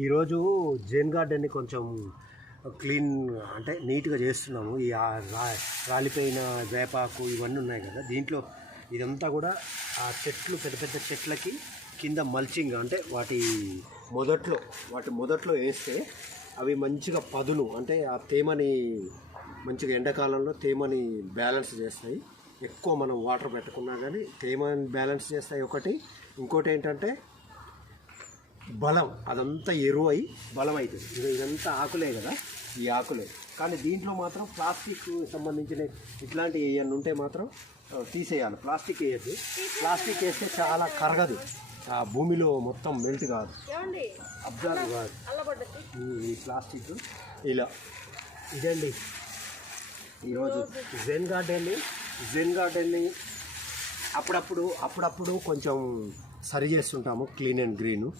ఈరోజు జైన్ గార్డెన్ని కొంచెం క్లీన్ అంటే నీట్గా చేస్తున్నాము. ఈ రాలిపోయిన వేపాకు ఇవన్నీ ఉన్నాయి కదా, దీంట్లో ఇదంతా కూడా ఆ చెట్లు పెద్ద పెద్ద చెట్లకి కింద మల్చింగ్ అంటే వాటి మొదట్లో వేస్తే అవి మంచిగా పదును అంటే ఆ తేమని మంచిగా ఎండాకాలంలో తేమని బ్యాలెన్స్ చేస్తాయి. ఎక్కువ మనం వాటర్ పెట్టకున్నా కానీ తేమని బ్యాలెన్స్ చేస్తాయి ఒకటి. ఇంకోటి ఏంటంటే బలం, అదంతా ఎరువై బలం అవుతుంది. ఇదంతా ఆకులే కదా, ఈ ఆకులే. కానీ దీంట్లో మాత్రం ప్లాస్టిక్ సంబంధించిన ఇట్లాంటివి ఏమన్నా ఉంటే మాత్రం తీసేయాలి. ప్లాస్టిక్ వేయద్దు. ప్లాస్టిక్ వేస్తే చాలా కరగదు, ఆ భూమిలో మొత్తం మెల్ట్ కాదు, అబ్జర్వ్ కాదు ఈ ప్లాస్టిక్. ఇలా ఇదండి ఈరోజు జైన్ గార్డెన్ని అప్పుడప్పుడు కొంచెం సరి చేస్తుంటాము, క్లీన్ అండ్ గ్రీను.